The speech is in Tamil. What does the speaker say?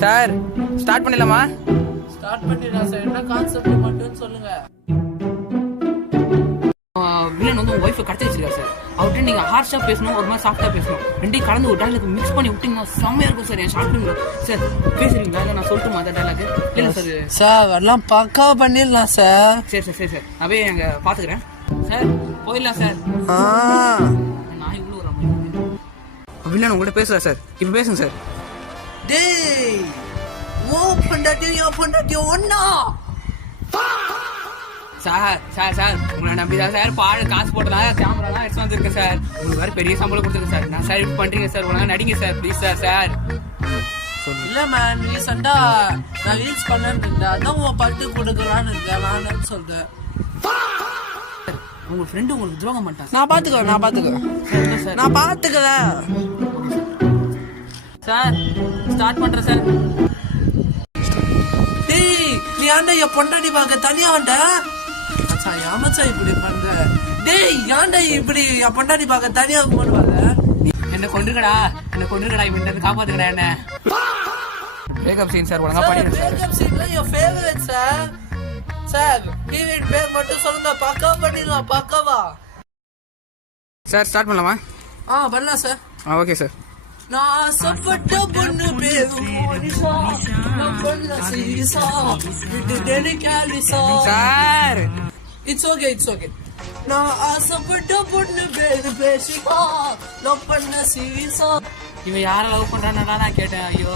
சார் ஸ்டார்ட் பண்ணிடலாமா? ஸ்டார்ட் பண்ணிடலாம் சார். என்ன கான்செப்ட் மட்டும் சொல்லுங்க. வில்லன் வந்து உங்க ஒய்ஃபை கடத்தி வச்சிருக்காரு சார். அவர்கிட்ட நீங்க ஹார்ஷா பேசணும், ஒரு மாதிரி சாஃப்டா பேசணும். ரெண்டையும் கலந்து ஒரு டைலாக் மிக்ஸ் பண்ணி விட்டீங்கன்னா செம்மையா இருக்கும் சார். என் ஷார்ட் ஃபிலிம்ல சார் பேசுறீங்களா? நான் சொல்லட்டுமா அந்த டைலாக்? இல்ல சார் சார் எல்லாம் பக்காவா பண்ணிடலாம் சார். சரி சார் சரி சார் அவே அங்க பாத்துக்கிறேன் சார். போயிடலாம் சார். நான் இவ்வளோ ஒரு வில்லன் உங்கள்கிட்ட பேசுறேன் சார். இப்போ பேசுங்க சார். டேய் ஓ பொண்டாட்டியும் ஒன்னா சார் சார் சார் உங்களை நம்பி தான் சார் காசு போட்டதா கேமராலாம் எடுத்து வந்துருக்கேன் சார். உங்களுக்கு வேறு பெரிய சம்பளம் கொடுத்துருக்கேன் சார். நான் சார் இப்படி பண்ணுறீங்க சார். உங்களை நடிங்க சார் ப்ளீஸ் சார். சார் இல்ல மேம் ரீசெண்டா நான் ரீல்ஸ் பண்ணேன்னு இருந்தேன். அதான் உன் பட்டு கொடுக்கலான்னு இருக்கேன். நான் சொல்றேன் உங்க ஃப்ரெண்டு உங்களுக்கு துரோகம் பண்ணிட்டான். நான் பாத்துக்கிறேன் சார். ஸ்டார்ட் பண்றேன் சார். டேய் நீ ஆண்டா என் பொண்டாட்டி பார்க்க தனியா வந்த மச்சா இப்படி பண்ற. டேய் ஏன்டா இப்படி என் பொண்டாட்டி பார்க்க தனியா பண்ணுவாங்க. என்ன கொண்டுக்கடா இவன் காப்பாத்துக்கடா. என்ன பிரேக்கப் சீன் சார். ஒழுங்கா பண்ணிடுங்க சார். பிரேக்கப் சீன்ல என் ஃபேவரட் சார். சார் ஹீரோயின் பேர் மட்டும் சொல்லுங்க. பக்காவா பண்ணிடலாம். பக்காவா சார் ஸ்டார்ட் பண்ணலாமா? பண்ணலாம் சார். Okay sir. நான் ஆசைப்பட்ட பொண்ணு பேரும் மோனிஷா. நான் பண்ண சீரிசா விட்டு டெலிகாலிசா. Sir it's okay. நான் ஆசைப்பட்ட பொண்ணு பேரு பேசிக்கா. நான் பண்ண சீரிசா. இவன் யாரை லவ் பண்றான்டா நான் கேட்டேன். ஐயோ